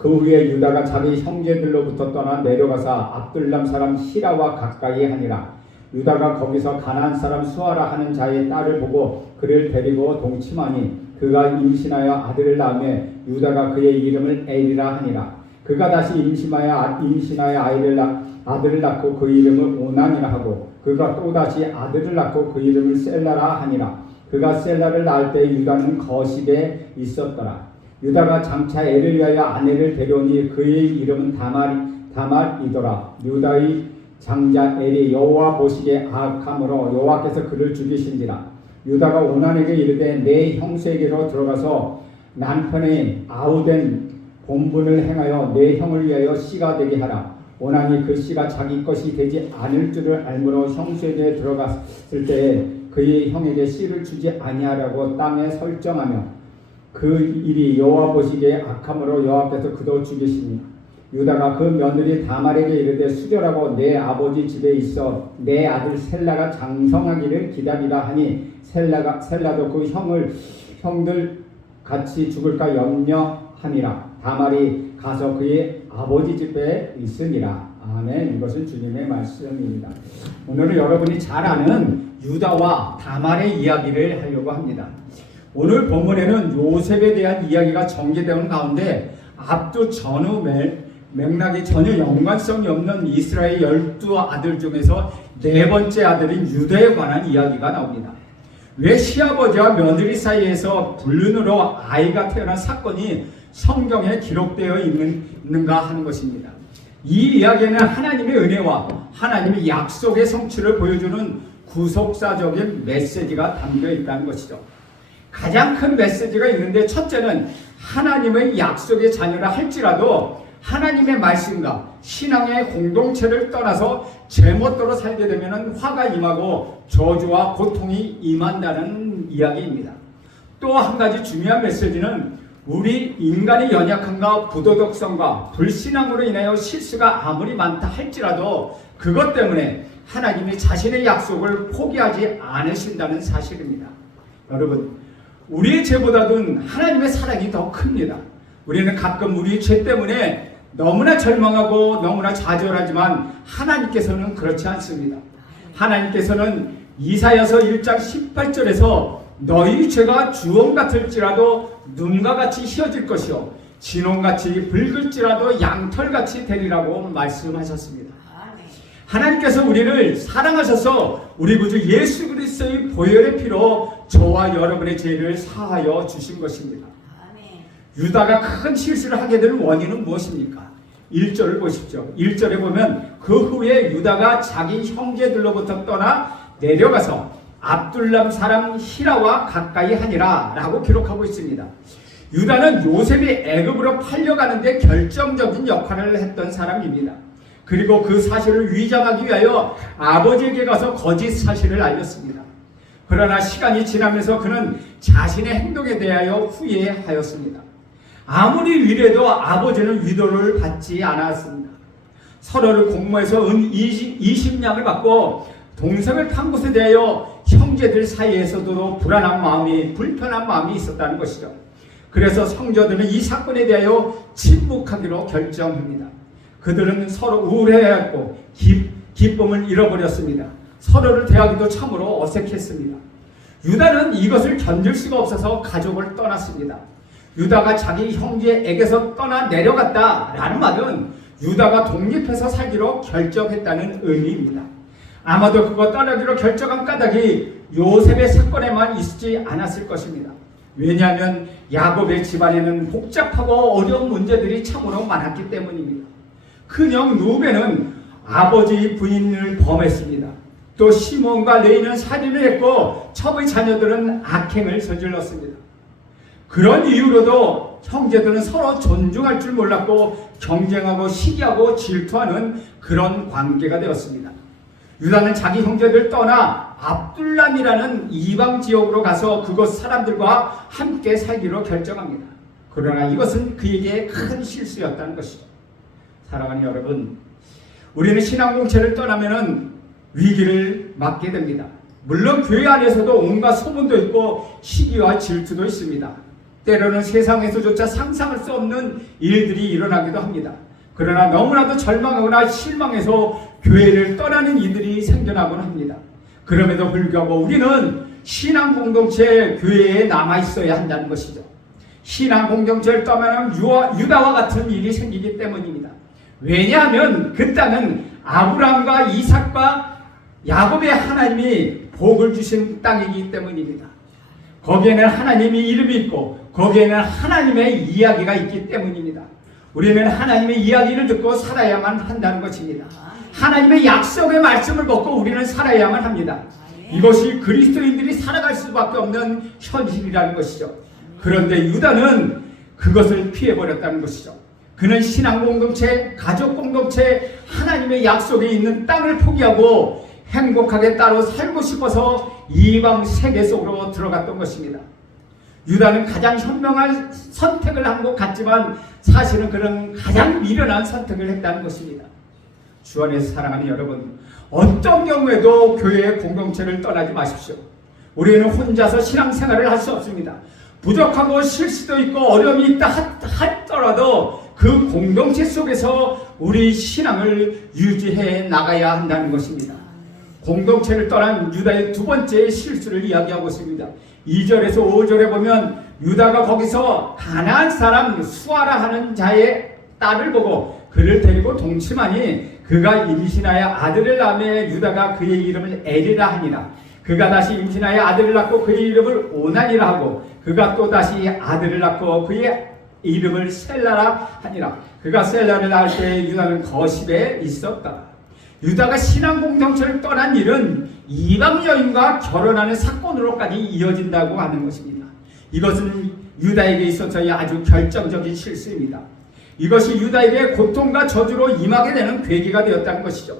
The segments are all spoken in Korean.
그 후에 유다가 자기 형제들로부터 떠나 내려가서 압둘람 사람 히라와 가까이 하니라. 유다가 거기서 가나안 사람 수아라 하는 자의 딸을 보고 그를 데리고 동침하니 그가 임신하여 아들을 낳으며 유다가 그의 이름을 엘이라 하니라. 그가 다시 임신하여 아들을 낳고 그 이름을 오난이라 하고 그가 또다시 아들을 낳고 그 이름을 셀라라 하니라. 그가 셀라를 낳을 때 유다는 거실에 있었더라. 유다가 장차 애를 위하여 아내를 데려오니 그의 이름은 다말이더라. 유다의 장자 엘이 여호와 보시기에 악함으로 여호와께서 그를 죽이신지라. 유다가 오난에게 이르되 내 형수에게로 들어가서 남편의 아우된 본분을 행하여 내 형을 위하여 씨가 되게 하라. 오난이 그 씨가 자기 것이 되지 않을 줄을 알므로 형수에게 들어갔을 때에 그의 형에게 씨를 주지 아니하라고 땅에 설정하며 그 일이 여호와 보시기에 악함으로 여호와께서 그도 죽이시니 유다가 그 며느리 다말에게 이르되 수절하고 내 아버지 집에 있어 내 아들 셀라가 장성하기를 기다리라 하니 셀라도 그 형들 같이 죽을까 염려하니라. 다말이 가서 그의 아버지 집에 있으니라. 아멘. 이것은 주님의 말씀입니다. 오늘은 여러분이 잘 아는 유다와 다말의 이야기를 하려고 합니다. 오늘 본문에는 요셉에 대한 이야기가 전개되는 가운데 앞도 전후 맥락이 전혀 연관성이 없는 이스라엘 12아들 중에서 네 번째 아들인 유다에 관한 이야기가 나옵니다. 왜 시아버지와 며느리 사이에서 불륜으로 아이가 태어난 사건이 성경에 기록되어 있는가 하는 것입니다. 이 이야기에는 하나님의 은혜와 하나님의 약속의 성취를 보여주는 구속사적인 메시지가 담겨 있다는 것이죠. 가장 큰 메시지가 있는데 첫째는 하나님의 약속의 자녀라 할지라도 하나님의 말씀과 신앙의 공동체를 떠나서 제멋대로 살게 되면 화가 임하고 저주와 고통이 임한다는 이야기입니다. 또 한 가지 중요한 메시지는 우리 인간의 연약함과 부도덕성과 불신앙으로 인하여 실수가 아무리 많다 할지라도 그것 때문에 하나님이 자신의 약속을 포기하지 않으신다는 사실입니다. 여러분, 우리의 죄보다는 하나님의 사랑이 더 큽니다. 우리는 가끔 우리의 죄 때문에 너무나 절망하고 너무나 좌절하지만 하나님께서는 그렇지 않습니다. 하나님께서는 이사야서 1장 18절에서 너희 죄가 주홍 같을지라도 눈과 같이 희어질 것이요 진홍같이 붉을지라도 양털같이 되리라고 말씀하셨습니다. 하나님께서 우리를 사랑하셔서 우리 구주 예수 그리스도의 보혈의 피로 저와 여러분의 죄를 사하여 주신 것입니다. 유다가 큰 실수를 하게 된 원인은 무엇입니까? 1절을 보십시오. 1절에 보면 그 후에 유다가 자기 형제들로부터 떠나 내려가서 압둘람 사람 히라와 가까이 하니라 라고 기록하고 있습니다. 유다는 요셉이 애굽으로 팔려가는데 결정적인 역할을 했던 사람입니다. 그리고 그 사실을 위장하기 위하여 아버지에게 가서 거짓 사실을 알렸습니다. 그러나 시간이 지나면서 그는 자신의 행동에 대하여 후회하였습니다. 아무리 위로해도 아버지는 위로를 받지 않았습니다. 서로를 공모해서 은 20냥을 받고 동생을 판 것에 대하여 형제들 사이에서도 불편한 마음이 있었다는 것이죠. 그래서 성도들은 이 사건에 대하여 침묵하기로 결정합니다. 그들은 서로 우울해했고 기쁨을 잃어버렸습니다. 서로를 대하기도 참으로 어색했습니다. 유다는 이것을 견딜 수가 없어서 가족을 떠났습니다. 유다가 자기 형제에게서 떠나 내려갔다라는 말은 유다가 독립해서 살기로 결정했다는 의미입니다. 아마도 그거 떠나기로 결정한 까닭이 요셉의 사건에만 있지 않았을 것입니다. 왜냐하면 야곱의 집안에는 복잡하고 어려운 문제들이 참으로 많았기 때문입니다. 큰형 루벤은 아버지 부인을 범했습니다. 또 시몬과 레이는 살인을 했고 첩의 자녀들은 악행을 저질렀습니다. 그런 이유로도 형제들은 서로 존중할 줄 몰랐고 경쟁하고 시기하고 질투하는 그런 관계가 되었습니다. 유다는 자기 형제들 떠나 압둘람이라는 이방 지역으로 가서 그곳 사람들과 함께 살기로 결정합니다. 그러나 이것은 그에게 큰 실수였다는 것이죠. 사랑하는 여러분, 우리는 신앙 공체를 떠나면은 위기를 맞게 됩니다. 물론 교회 안에서도 온갖 소문도 있고 시기와 질투도 있습니다. 때로는 세상에서조차 상상할 수 없는 일들이 일어나기도 합니다. 그러나 너무나도 절망하거나 실망해서 교회를 떠나는 이들이 생겨나곤 합니다. 그럼에도 불구하고 우리는 신앙 공동체 교회에 남아있어야 한다는 것이죠. 신앙 공동체를 떠나면 유다와 같은 일이 생기기 때문입니다. 왜냐하면 그 땅은 아브라함과 이삭과 야곱의 하나님이 복을 주신 땅이기 때문입니다. 거기에는 하나님의 이름이 있고 거기에는 하나님의 이야기가 있기 때문입니다. 우리는 하나님의 이야기를 듣고 살아야만 한다는 것입니다. 하나님의 약속의 말씀을 먹고 우리는 살아야만 합니다. 이것이 그리스도인들이 살아갈 수밖에 없는 현실이라는 것이죠. 그런데 유다는 그것을 피해버렸다는 것이죠. 그는 신앙 공동체, 가족 공동체, 하나님의 약속에 있는 땅을 포기하고 행복하게 따로 살고 싶어서 이방 세계 속으로 들어갔던 것입니다. 유다는 가장 현명한 선택을 한 것 같지만 사실은 그는 가장 미련한 선택을 했다는 것입니다. 주 안에서 사랑하는 여러분, 어떤 경우에도 교회의 공동체를 떠나지 마십시오. 우리는 혼자서 신앙생활을 할 수 없습니다. 부족하고 실수도 있고 어려움이 있다 하더라도 그 공동체 속에서 우리 신앙을 유지해 나가야 한다는 것입니다. 공동체를 떠난 유다의 두 번째 실수를 이야기하고 있습니다. 2절에서 5절에 보면 유다가 거기서 가나안 사람 수아라 하는 자의 딸을 보고 그를 데리고 동침하니 그가 임신하여 아들을 낳으며 유다가 그의 이름을 에리라 하니라. 그가 다시 임신하여 아들을 낳고 그의 이름을 오난이라 하고 그가 또 다시 아들을 낳고 그의 이름을 셀라라 하니라. 그가 셀라를 낳을 때 유다는 거십에 있었다. 유다가 신앙 공동체를 떠난 일은 이방 여인과 결혼하는 사건으로까지 이어진다고 하는 것입니다. 이것은 유다에게 있어서의 아주 결정적인 실수입니다. 이것이 유다에게 고통과 저주로 임하게 되는 계기가 되었다는 것이죠.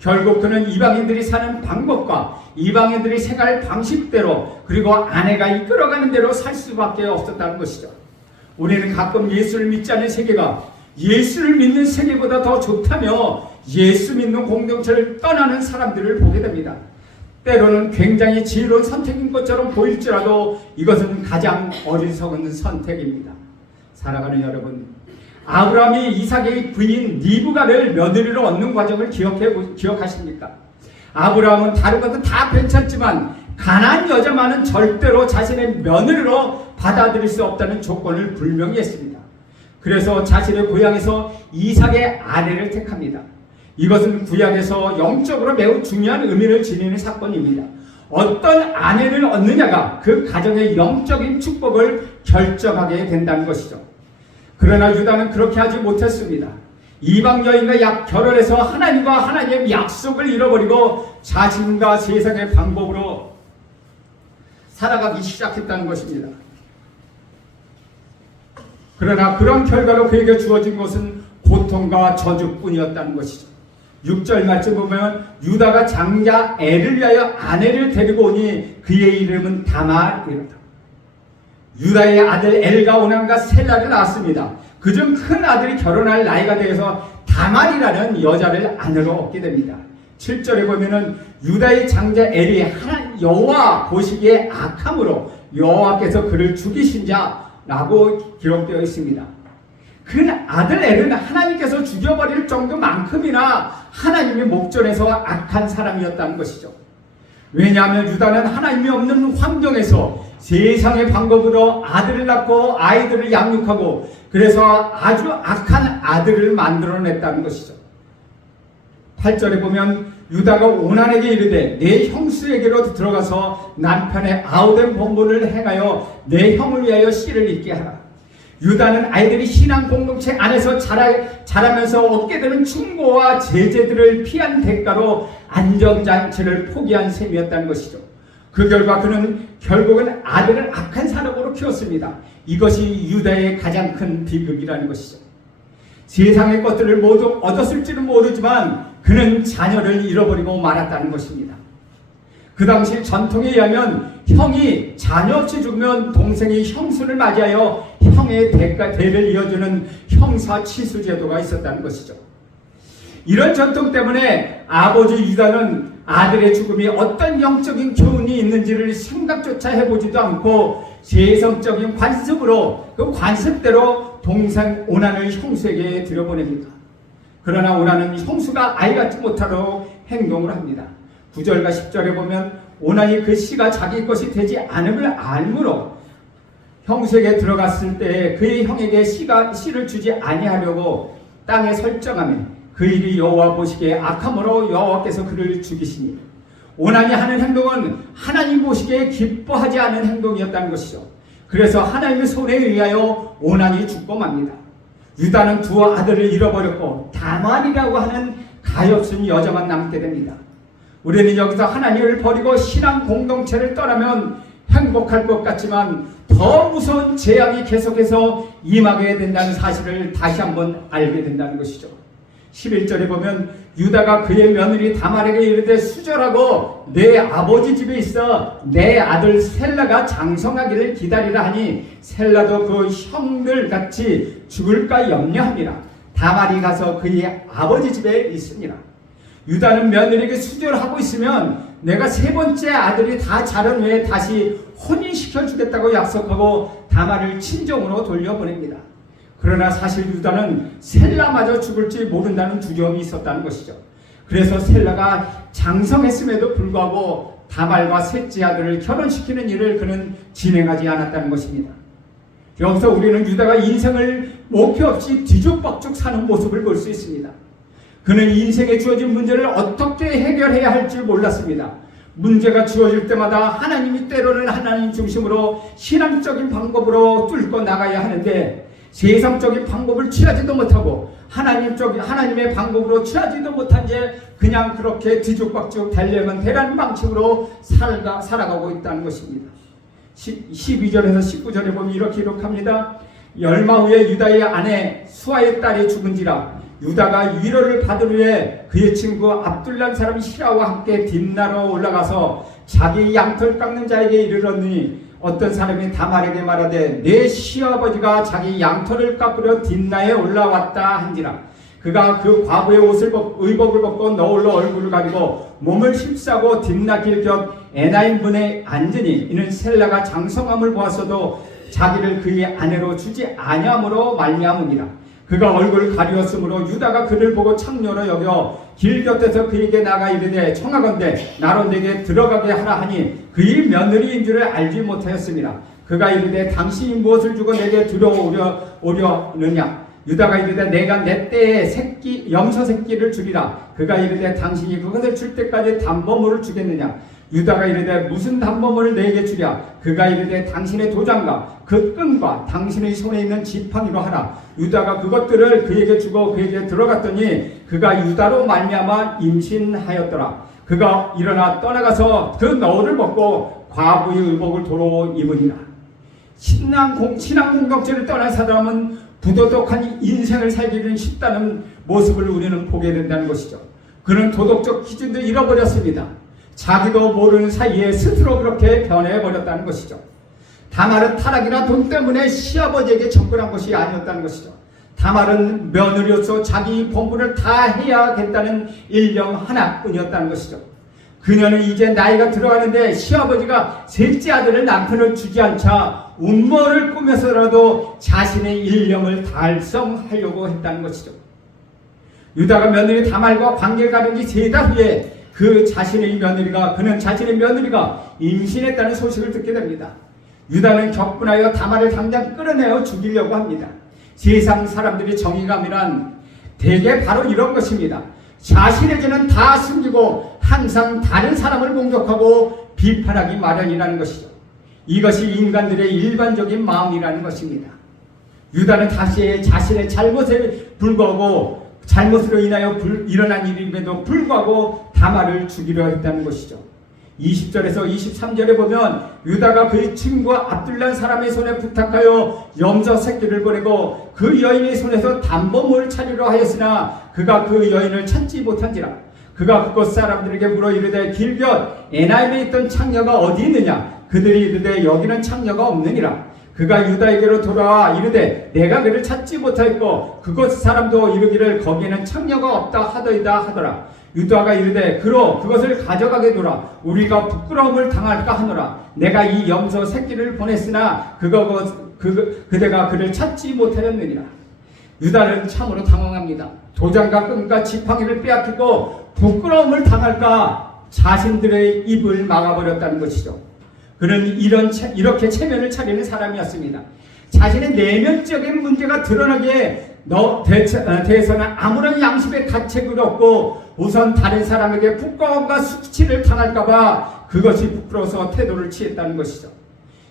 결국 그는 이방인들이 사는 방법과 이방인들이 생활 방식대로 그리고 아내가 이끌어가는 대로 살 수밖에 없었다는 것이죠. 우리는 가끔 예수를 믿지 않는 세계가 예수를 믿는 세계보다 더 좋다며 예수 믿는 공동체를 떠나는 사람들을 보게 됩니다. 때로는 굉장히 지혜로운 선택인 것처럼 보일지라도 이것은 가장 어리석은 선택입니다. 사랑하는 여러분, 아브라함이 이삭의 부인 리브가를 며느리로 얻는 과정을 기억하십니까? 아브라함은 다른 것은 다 괜찮지만 가나안 여자만은 절대로 자신의 며느리로 받아들일 수 없다는 조건을 분명히 했습니다. 그래서 자신의 고향에서 이삭의 아내를 택합니다. 이것은 구약에서 영적으로 매우 중요한 의미를 지니는 사건입니다. 어떤 아내를 얻느냐가 그 가정의 영적인 축복을 결정하게 된다는 것이죠. 그러나 유다는 그렇게 하지 못했습니다. 이방 여인과 결혼해서 하나님과 하나님의 약속을 잃어버리고 자신과 세상의 방법으로 살아가기 시작했다는 것입니다. 그러나 그런 결과로 그에게 주어진 것은 고통과 저주뿐이었다는 것이죠. 6절 말씀 보면 유다가 장자 엘을 위하여 아내를 데리고 오니 그의 이름은 다말이었다. 유다의 아들 엘과 오난과 셀라를 낳았습니다. 그중 큰 아들이 결혼할 나이가 되어서 다말이라는 여자를 아내로 얻게 됩니다. 7절에 보면은 유다의 장자 엘이 여호와 보시기에 악함으로 여호와께서 그를 죽이신 자라고 기록되어 있습니다. 그 아들 엘은 하나님께서 죽여버릴 정도만큼이나 하나님의 목전에서 악한 사람이었다는 것이죠. 왜냐하면 유다는 하나님이 없는 환경에서 세상의 방법으로 아들을 낳고 아이들을 양육하고 그래서 아주 악한 아들을 만들어냈다는 것이죠. 8절에 보면 유다가 오난에게 이르되 내 형수에게로 들어가서 남편의 아우된 본분을 행하여 내 형을 위하여 씨를 잇게 하라. 유다는 아이들이 신앙 공동체 안에서 자라면서 얻게 되는 충고와 제재들을 피한 대가로 안전장치를 포기한 셈이었다는 것이죠. 그 결과 그는 결국은 아들을 악한 사람으로 키웠습니다. 이것이 유다의 가장 큰 비극이라는 것이죠. 세상의 것들을 모두 얻었을지는 모르지만 그는 자녀를 잃어버리고 말았다는 것입니다. 그 당시 전통에 의하면 형이 자녀 없이 죽으면 동생이 형수를 맞이하여 형의 대를 이어주는 형사치수 제도가 있었다는 것이죠. 이런 전통 때문에 아버지 유다는 아들의 죽음이 어떤 영적인 교훈이 있는지를 생각조차 해보지도 않고 세성적인 관습으로 그 관습대로 동생 오난을 형수에게 들여보냅니다. 그러나 오난은 형수가 아이 갖지 못하도록 행동을 합니다. 9절과 10절에 보면 오난이 그 씨가 자기 것이 되지 않음을 알므로 형수에게 들어갔을 때 그의 형에게 씨를 주지 아니하려고 땅에 설정하며 그 일이 여호와 보시기에 악함으로 여호와께서 그를 죽이시니 오난이 하는 행동은 하나님 보시기에 기뻐하지 않은 행동이었다는 것이죠. 그래서 하나님의 손에 의하여 오난이 죽고 맙니다. 유다는 두 아들을 잃어버렸고 다말이라고 하는 가엾은 여자만 남게 됩니다. 우리는 여기서 하나님을 버리고 신앙 공동체를 떠나면 행복할 것 같지만 더 무서운 재앙이 계속해서 임하게 된다는 사실을 다시 한번 알게 된다는 것이죠. 11절에 보면 유다가 그의 며느리 다말에게 이르되 수절하고 내 아버지 집에 있어 내 아들 셀라가 장성하기를 기다리라 하니 셀라도 그 형들 같이 죽을까 염려함이라. 다말이 가서 그의 아버지 집에 있으니라. 유다는 며느리에게 수절하고 있으면 내가 세 번째 아들이 다 자란 후에 다시 혼인시켜 주겠다고 약속하고 다말을 친정으로 돌려보냅니다. 그러나 사실 유다는 셀라마저 죽을지 모른다는 두려움이 있었다는 것이죠. 그래서 셀라가 장성했음에도 불구하고 다말과 셋째 아들을 결혼시키는 일을 그는 진행하지 않았다는 것입니다. 여기서 우리는 유다가 인생을 목표 없이 뒤죽박죽 사는 모습을 볼 수 있습니다. 그는 인생에 주어진 문제를 어떻게 해결해야 할지 몰랐습니다. 문제가 주어질 때마다 하나님이 때로는 하나님 중심으로 신앙적인 방법으로 뚫고 나가야 하는데 세상적인 방법을 취하지도 못하고 하나님의 방법으로 취하지도 못한 채 그냥 그렇게 뒤죽박죽 되려면 되라는 방식으로 살아가고 있다는 것입니다. 12절에서 19절에 보면 이렇게 기록합니다. 열마 후에 유다의 아내 수아의 딸이 죽은지라 유다가 위로를 받은 후에 그의 친구 압둘람 사람 히라와 함께 딥나로 올라가서 자기 양털 깎는 자에게 이르렀느니 어떤 사람이 다말에게 말하되 내 시아버지가 자기 양털을 깎으려 딥나에 올라왔다 한지라. 그가 그 과부의 의복을 벗고 너울로 얼굴을 가리고 몸을 휩싸고 딥나 길 곁 에나임 문에 앉으니 이는 셀라가 장성함을 보았어도 자기를 그의 아내로 주지 아니함으로 말미암음이라. 그가 얼굴을 가리었으므로 유다가 그를 보고 창녀로 여겨 길 곁에서 그에게 나가 이르되 청하건대 나로 내게 들어가게 하라 하니 그의 며느리인 줄을 알지 못하였습니다. 그가 이르되 당신이 무엇을 주고 내게 들어오려느냐. 유다가 이르되 내가 내 때에 염소 새끼를 주리라. 그가 이르되 당신이 그것을 줄 때까지 담보물을 주겠느냐. 유다가 이르되 무슨 담보물을 내게 주랴. 그가 이르되 당신의 도장과 그 끈과 당신의 손에 있는 지팡이로 하라. 유다가 그것들을 그에게 주고 그에게 들어갔더니 그가 유다로 말미암아 임신하였더라. 그가 일어나 떠나가서 그 너울을 벗고 과부의 의복을 도로 입으니라. 신앙 공동체를 떠난 사람은 부도덕한 인생을 살기는 쉽다는 모습을 우리는 보게 된다는 것이죠. 그는 도덕적 기준도 잃어버렸습니다. 자기도 모르는 사이에 스스로 그렇게 변해버렸다는 것이죠. 다말은 타락이나 돈 때문에 시아버지에게 접근한 것이 아니었다는 것이죠. 다말은 며느리로서 자기 본분을 다 해야겠다는 일념 하나뿐이었다는 것이죠. 그녀는 이제 나이가 들어가는데 시아버지가 셋째 아들을 남편을 주지 않자 음모를 꾸며서라도 자신의 일념을 달성하려고 했다는 것이죠. 유다가 며느리 다말과 관계를 가진 지 3달 후에 그는 자신의 며느리가 임신했다는 소식을 듣게 됩니다. 유다는 격분하여 다말을 당장 끌어내어 죽이려고 합니다. 세상 사람들이 정의감이란 대개 바로 이런 것입니다. 자신의 죄는 다 숨기고 항상 다른 사람을 공격하고 비판하기 마련이라는 것이죠. 이것이 인간들의 일반적인 마음이라는 것입니다. 유다는 다시 자신의 잘못에 불구하고 잘못으로 인하여 일어난 일임에도 불구하고 다말을 죽이려 했다는 것이죠. 20절에서 23절에 보면 유다가 그의 친구 압둘람 사람의 손에 부탁하여 염소 새끼를 보내고 그 여인의 손에서 담보물을 찾으려 하였으나 그가 그 여인을 찾지 못한지라. 그가 그곳 사람들에게 물어 이르되 길곁 에나임에 있던 창녀가 어디 있느냐. 그들이 이르되 여기는 창녀가 없느니라. 그가 유다에게로 돌아와 이르되 내가 그를 찾지 못하였고 그곳 사람도 이르기를 거기에는 창녀가 없다 하더이다 하더라. 유다가 이르되 그것을 가져가게 두라. 우리가 부끄러움을 당할까 하노라. 내가 이 염소 새끼를 보냈으나 그대가 그를 찾지 못하였느니라. 유다는 참으로 당황합니다. 도장과 끈과 지팡이를 빼앗기고 부끄러움을 당할까 자신들의 입을 막아버렸다는 것이죠. 그는 이렇게 체면을 차리는 사람이었습니다. 자신의 내면적인 문제가 드러나기에 대해서는 아무런 양심의 가책을 얻고 우선 다른 사람에게 부끄러움과 수치를 당할까봐 그것이 부끄러워서 태도를 취했다는 것이죠.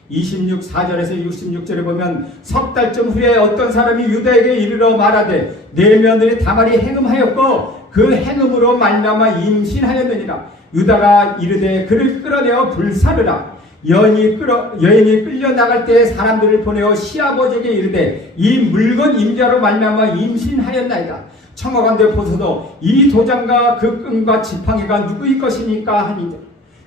4절에서 66절에 보면 석 달쯤 후에 어떤 사람이 유다에게 이르러 말하되 내 며느리 다말이 행음하였고 그 행음으로 말미암아 임신하였느니라. 유다가 이르되 그를 끌어내어 불사르라. 여인이 끌려 나갈 때 사람들을 보내어 시아버지에게 이르되 이 물건 임자로 말미암아 임신하였나이다. 청하건대 보소서 이 도장과 그 끈과 지팡이가 누구의 것이니까 하니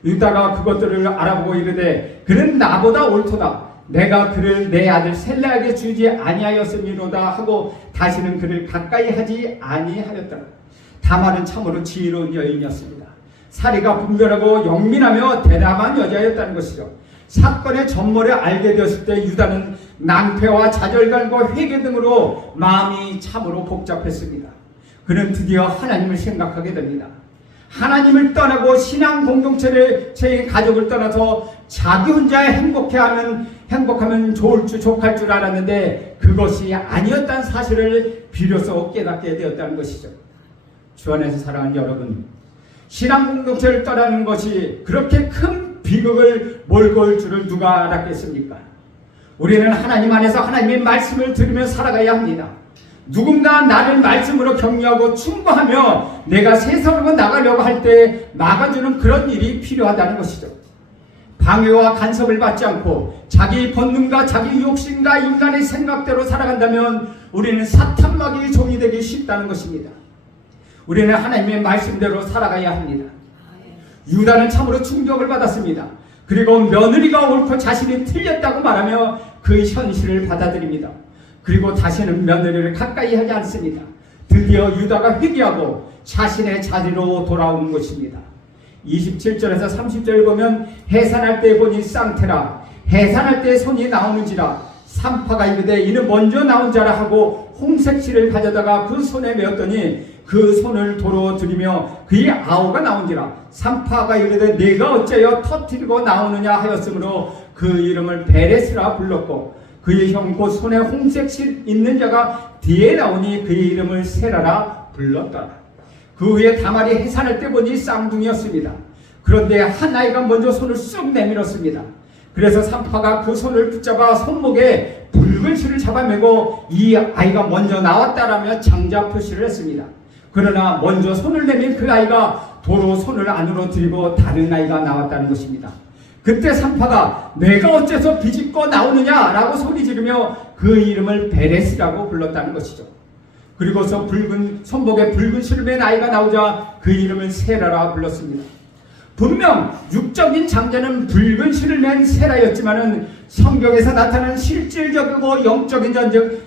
유다가 그것들을 알아보고 이르되 그는 나보다 옳도다. 내가 그를 내 아들 셀라에게 주지 아니하였음이로다 하고 다시는 그를 가까이 하지 아니하였더라. 다말은 참으로 지혜로운 여인이었습니다. 사리가 분별하고 영민하며 대담한 여자였다는 것이죠. 사건의 전모를 알게 되었을 때 유다는 낭패와 좌절감과 회개 등으로 마음이 참으로 복잡했습니다. 그는 드디어 하나님을 생각하게 됩니다. 하나님을 떠나고 신앙 공동체의 가족을 떠나서 자기 혼자 행복하면 족할 줄 알았는데 그것이 아니었다는 사실을 비로소 깨닫게 되었다는 것이죠. 주 안에서 사랑하는 여러분, 신앙 공동체를 떠나는 것이 그렇게 큰 비극을 몰고 올 줄을 누가 알았겠습니까? 우리는 하나님 안에서 하나님의 말씀을 들으며 살아가야 합니다. 누군가 나를 말씀으로 격려하고 충고하며 내가 세상으로 나가려고 할 때 막아주는 그런 일이 필요하다는 것이죠. 방해와 간섭을 받지 않고 자기 본능과 자기 욕심과 인간의 생각대로 살아간다면 우리는 사탄마귀의 종이 되기 쉽다는 것입니다. 우리는 하나님의 말씀대로 살아가야 합니다. 유다는 참으로 충격을 받았습니다. 그리고 며느리가 옳고 자신이 틀렸다고 말하며 그 현실을 받아들입니다. 그리고 다시는 며느리를 가까이 하지 않습니다. 드디어 유다가 회개하고 자신의 자리로 돌아오는 것입니다. 27절에서 30절을 보면 해산할 때 보니 쌍태라 해산할 때 손이 나오는지라 산파가 이르되 이는 먼저 나온 자라 하고 홍색실을 가져다가 그 손에 메었더니 그 손을 도로 들이며 그의 아우가 나온지라 산파가 이르되 내가 어째여 터뜨리고 나오느냐 하였으므로 그 이름을 베레스라 불렀고 그의 형 곧 손에 홍색실 있는 자가 뒤에 나오니 그의 이름을 세라라 불렀더라. 그 후에 다말이 해산할 때 보니 쌍둥이였습니다. 그런데 한 아이가 먼저 손을 쑥 내밀었습니다. 그래서 산파가 그 손을 붙잡아 손목에 붉은 실을 잡아매고 이 아이가 먼저 나왔다라며 장자 표시를 했습니다. 그러나 먼저 손을 내민 그 아이가 도로 손을 안으로 들이고 다른 아이가 나왔다는 것입니다. 그때 산파가 내가 어째서 비집고 나오느냐라고 소리 지르며 그 이름을 베레스라고 불렀다는 것이죠. 그리고서 손목에 붉은 실을 맨 아이가 나오자 그 이름을 세라라 불렀습니다. 분명 육적인 장자는 붉은 실을 맨 세라였지만은 성경에서 나타난 실질적이고 영적인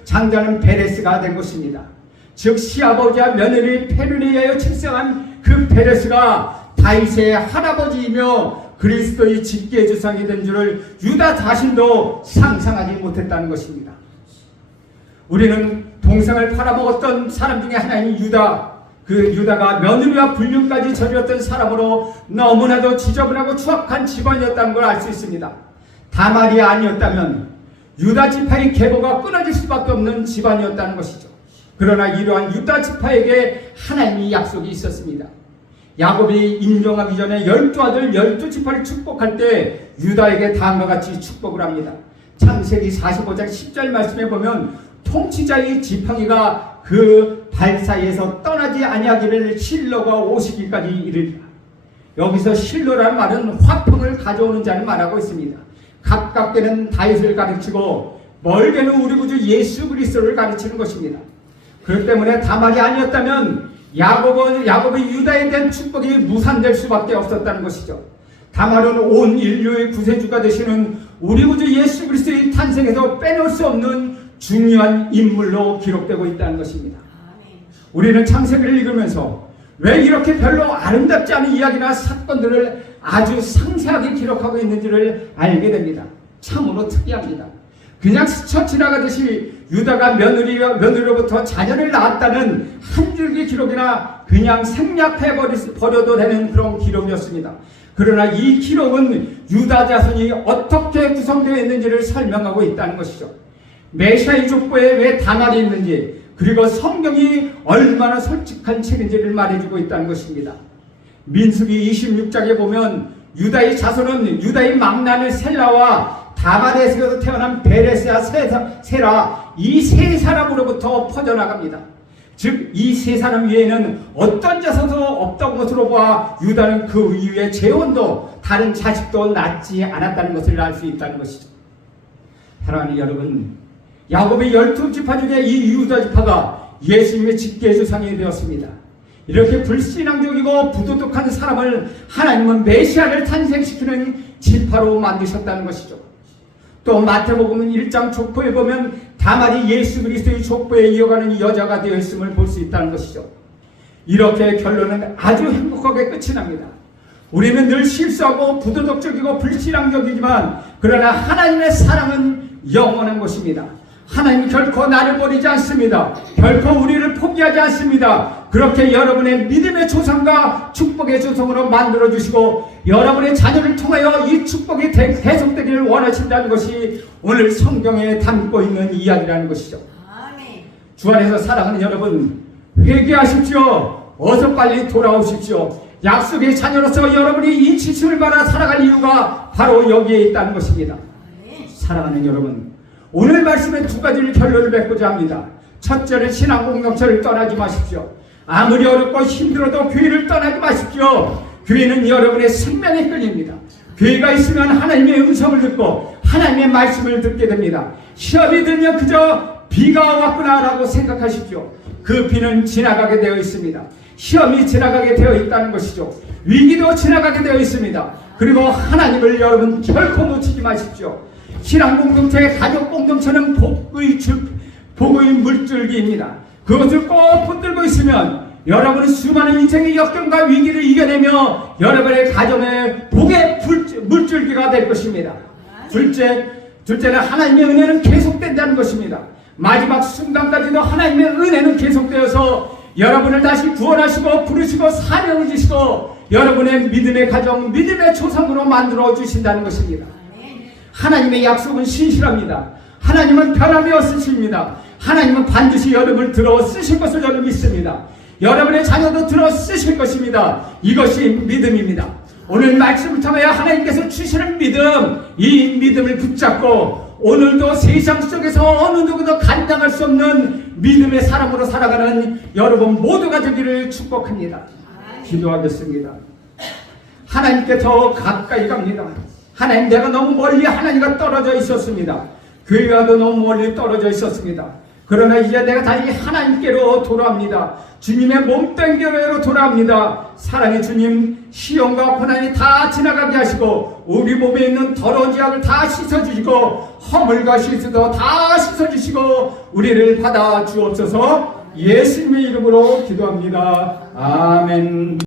장자는 베레스가 된 것입니다. 즉 시아버지와 며느리 페르니아에 출생한 그 베레스가 다윗의 할아버지이며 그리스도의 직계 주상이 된 줄을 유다 자신도 상상하지 못했다는 것입니다. 우리는 동생을 팔아먹었던 사람 중에 하나인 유다가 며느리와 불륜까지 저질렀던 사람으로 너무나도 지저분하고 추악한 집안이었다는 걸 알 수 있습니다. 다말이 아니었다면 유다 지파의 계보가 끊어질 수밖에 없는 집안이었다는 것이죠. 그러나 이러한 유다 지파에게 하나님의 약속이 있었습니다. 야곱이 임종하기 전에 12아들 12지파를 축복할 때 유다에게 다음과 같이 축복을 합니다. 창세기 45장 10절 말씀에 보면 통치자의 지팡이가 그 발 사이에서 떠나지 아니하기를 실로가 오시기까지 이르리라. 여기서 실로라는 말은 화평을 가져오는 자를 말하고 있습니다. 가깝게는 다윗을 가르치고 멀게는 우리 구주 예수 그리스도를 가르치는 것입니다. 그렇기 때문에 다말이 아니었다면 야곱의 유다에 대한 축복이 무산될 수밖에 없었다는 것이죠. 다말은 온 인류의 구세주가 되시는 우리 구주 예수 그리스도의 탄생에서 빼놓을 수 없는 중요한 인물로 기록되고 있다는 것입니다. 우리는 창세기를 읽으면서 왜 이렇게 별로 아름답지 않은 이야기나 사건들을 아주 상세하게 기록하고 있는지를 알게 됩니다. 참으로 특이합니다. 그냥 스쳐 지나가듯이 유다가 며느리로부터 자녀를 낳았다는 한 줄기 기록이나 그냥 생략해버려도 되는 그런 기록이었습니다. 그러나 이 기록은 유다 자손이 어떻게 구성되어 있는지를 설명하고 있다는 것이죠. 메시아의 족보에 왜 다말이 있는지, 그리고 성경이 얼마나 솔직한 책인지를 말해주고 있다는 것입니다. 민수기 26장에 보면 유다의 자손은 유다의 막내아들 셀라와 다말에서 태어난 베레스와 세라, 이 세 사람으로부터 퍼져나갑니다. 즉 이 세 사람 위에는 어떤 자손도 없던 것으로 봐 유다는 그 이후에 재혼도 다른 자식도 낳지 않았다는 것을 알 수 있다는 것이죠. 사랑하는 여러분, 야곱의 12지파 중에 이 유다 지파가 예수님의 직계 조상이 되었습니다. 이렇게 불신앙적이고 부도덕한 사람을 하나님은 메시아를 탄생시키는 지파로 만드셨다는 것이죠. 또 마태복음 1장 족보에 보면 다말이 예수 그리스도의 족보에 이어가는 여자가 되어 있음을 볼 수 있다는 것이죠. 이렇게 결론은 아주 행복하게 끝이 납니다. 우리는 늘 실수하고 부도덕적이고 불신앙적이지만 그러나 하나님의 사랑은 영원한 것입니다. 하나님 결코 나를 버리지 않습니다. 결코 우리를 포기하지 않습니다. 그렇게 여러분의 믿음의 조상과 축복의 조상으로 만들어주시고 여러분의 자녀를 통하여 이 축복이 계속되기를 원하신다는 것이 오늘 성경에 담고 있는 이야기라는 것이죠. 주 안에서 사랑하는 여러분, 회개하십시오. 어서 빨리 돌아오십시오. 약속의 자녀로서 여러분이 이 지침을 받아 살아갈 이유가 바로 여기에 있다는 것입니다. 사랑하는 여러분, 오늘 말씀에 두 가지를 결론을 맺고자 합니다. 첫째는 신앙 공동체를 떠나지 마십시오. 아무리 어렵고 힘들어도 교회를 떠나지 마십시오. 교회는 여러분의 생명의 끈입니다. 교회가 있으면 하나님의 음성을 듣고 하나님의 말씀을 듣게 됩니다. 시험이 들면 그저 비가 왔구나라고 생각하십시오. 그 비는 지나가게 되어 있습니다. 시험이 지나가게 되어 있다는 것이죠. 위기도 지나가게 되어 있습니다. 그리고 하나님을 여러분 결코 놓치지 마십시오. 신앙 공동체, 가족 공동체는 복의 물줄기입니다. 그것을 꼭 붙들고 있으면 여러분은 수많은 인생의 역경과 위기를 이겨내며 여러분의 가정의 복의 물줄기가 될 것입니다. 둘째는 하나님의 은혜는 계속된다는 것입니다. 마지막 순간까지도 하나님의 은혜는 계속되어서 여러분을 다시 구원하시고 부르시고 사명을 주시고 여러분의 믿음의 가정, 믿음의 조상으로 만들어 주신다는 것입니다. 하나님의 약속은 신실합니다. 하나님은 변함이 없으십니다. 하나님은 반드시 여러분을 들어 쓰실 것을 저는 믿습니다. 여러분의 자녀도 들어 쓰실 것입니다. 이것이 믿음입니다. 오늘 말씀을 통하여 하나님께서 주시는 믿음, 이 믿음을 붙잡고 오늘도 세상 속에서 어느 누구도 감당할 수 없는 믿음의 사람으로 살아가는 여러분 모두가 되기를 축복합니다. 기도하겠습니다. 하나님께 더 가까이 갑니다. 하나님, 내가 너무 멀리 하나님과 떨어져 있었습니다. 교회와도 너무 멀리 떨어져 있었습니다. 그러나 이제 내가 다시 하나님께로 돌아옵니다. 주님의 몸된 교회로 돌아옵니다. 사랑의 주님, 시험과 고난이 다 지나가게 하시고 우리 몸에 있는 더러운 지약을 다 씻어주시고 허물과 실수도 다 씻어주시고 우리를 받아 주옵소서. 예수님의 이름으로 기도합니다. 아멘.